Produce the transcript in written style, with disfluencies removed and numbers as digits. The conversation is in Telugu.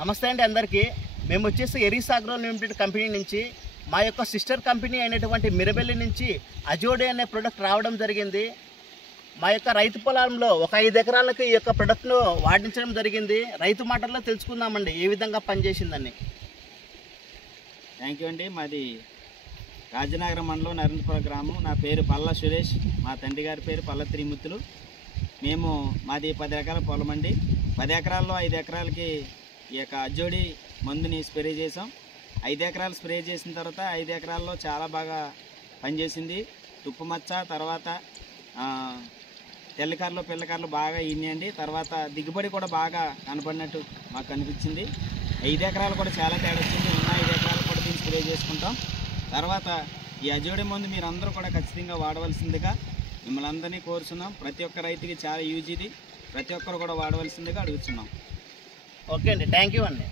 నమస్తే అండి అందరికీ. మేము వచ్చేసి ఎరీస్ అగ్రో లిమిటెడ్ కంపెనీ నుంచి మా యొక్క సిస్టర్ కంపెనీ అయినటువంటి మిరబెల్లి నుంచి అజోడే అనే ప్రోడక్ట్ రావడం జరిగింది. మా యొక్క రైతు పొలంలో ఒక 5 ఎకరాలకు ఈ యొక్క ప్రోడక్ట్ను వాడించడం జరిగింది. రైతు మాటల్లో తెలుసుకుందామండి ఏ విధంగా పనిచేసిందని. థ్యాంక్ యూ అండి. మాది రాజనగరం మండలం నరేంద్రపురం గ్రామం. నా పేరు పల్ల సురేష్, మా తండ్రి గారి పేరు పల్ల త్రిమూర్తులు. మాది 10 ఎకరాల పొలం అండి. 10 ఎకరాల్లో 5 ఎకరాలకి ఈ యొక్క అజోడి మందుని స్ప్రే చేసాం. 5 ఎకరాలు స్ప్రే చేసిన తర్వాత 5 ఎకరాల్లో చాలా బాగా పనిచేసింది. తుప్పు మచ్చ, తర్వాత తెల్లకారులు పిల్లకారులు బాగా ఈనాయండి. తర్వాత దిగుబడి కూడా బాగా కనపడినట్టు మాకు కనిపించింది. 5 ఎకరాలు కూడా చాలా తేడా వచ్చింది. ఉన్న 5 ఎకరాలు కూడా దీన్ని స్ప్రే చేసుకుంటాం. తర్వాత ఈ అజోడి మందు మీరు అందరూ కూడా ఖచ్చితంగా వాడవలసిందిగా మిమ్మల్ని అందరినీ కోరుచున్నాం. ప్రతి ఒక్క రైతుకి చాలా యూజ్ ఇది. ప్రతి ఒక్కరు కూడా వాడవలసిందిగా అడుగుతున్నాం. ఓకే అండి, థ్యాంక్ యూ అండి.